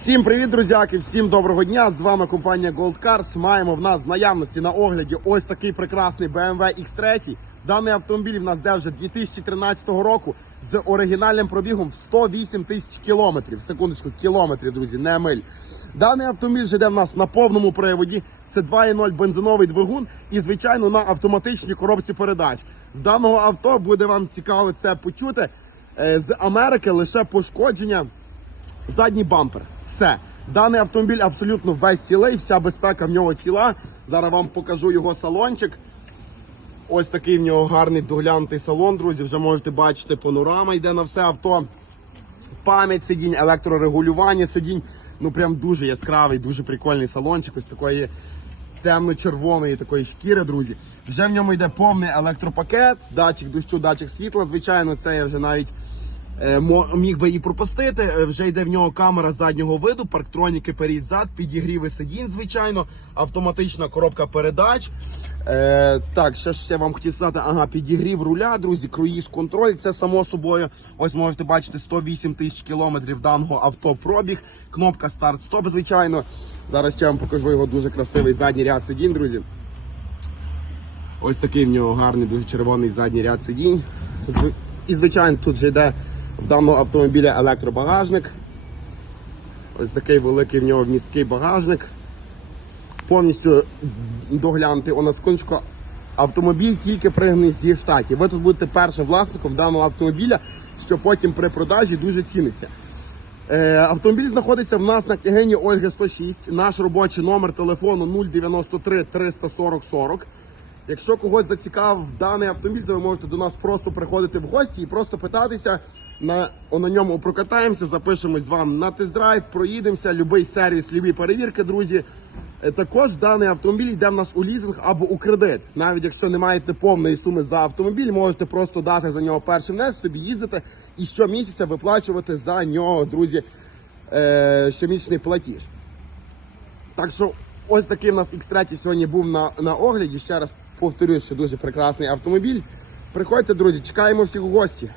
Всім привіт, друзяки! Всім доброго дня! З вами компанія Gold Cars. Маємо в нас в наявності на огляді ось такий прекрасний BMW X3. Даний автомобіль в нас де вже 2013 року з оригінальним пробігом в 108 тисяч кілометрів. Секундочку, кілометрів, друзі, не миль. Даний автомобіль вже йде в нас на повному приводі. Це 2.0 бензиновий двигун і, звичайно, на автоматичній коробці передач. В даного авто буде вам цікаво це почути. Е, З Америки лише пошкодження задній бампер. Все. Даний автомобіль абсолютно весь цілий, вся безпека в нього ціла. Зараз вам покажу його салончик. Ось такий в нього гарний доглянутий салон, друзі. Вже можете бачити, панорама йде на все авто. Пам'ять сидінь, електрорегулювання сидінь. Ну прям дуже яскравий, дуже прикольний салончик. Ось такої темно-червоної такої шкіри, друзі. Вже в ньому йде повний електропакет, датчик дощу, датчик світла. Звичайно, це я вже навіть міг би і пропустити. Е, Вже йде в нього камера заднього виду, парктроніки перед зад, підігріви сидінь, звичайно, автоматична коробка передач. Е, так, ще ж я вам хотів сказати, ага, підігрів руля, друзі, круїз контроль. Це само собою. Ось можете бачити 108 тисяч кілометрів даного авто пробіг. Кнопка старт-стоп, звичайно. Зараз ще вам покажу його дуже красивий задній ряд сидінь, друзі. Ось такий в нього гарний, дуже червоний задній ряд сидінь. І, звичайно, тут же йде в даного автомобіля електробагажник. Ось такий великий в нього вмісткий багажник. Повністю доглянути у нас секундочку, Автомобіль тільки пригнаний зі штатів. Ви тут будете першим власником даного автомобіля, що потім при продажі дуже ціниться. Е, автомобіль знаходиться в нас на княгині Ольги 106. Наш робочий номер телефону 093 340 40. Якщо когось зацікавив даний автомобіль, то ви можете до нас просто приходити в гості і просто питатися. На, на ньому прокатаємося, запишемось з вами на тест-драйв, проїдемося, любий сервіс, любі перевірки, друзі. Е, Також даний автомобіль йде в нас у лізинг або у кредит. Навіть якщо не маєте повної суми за автомобіль, можете просто дати за нього перший внесок, собі їздити і щомісяця виплачувати за нього, друзі, е, щомісячний платіж. Так що ось такий в нас X3 сьогодні був на, на огляді. Ще раз повторюю, що дуже прекрасний автомобіль. Приходьте, друзі, чекаємо всіх у гості.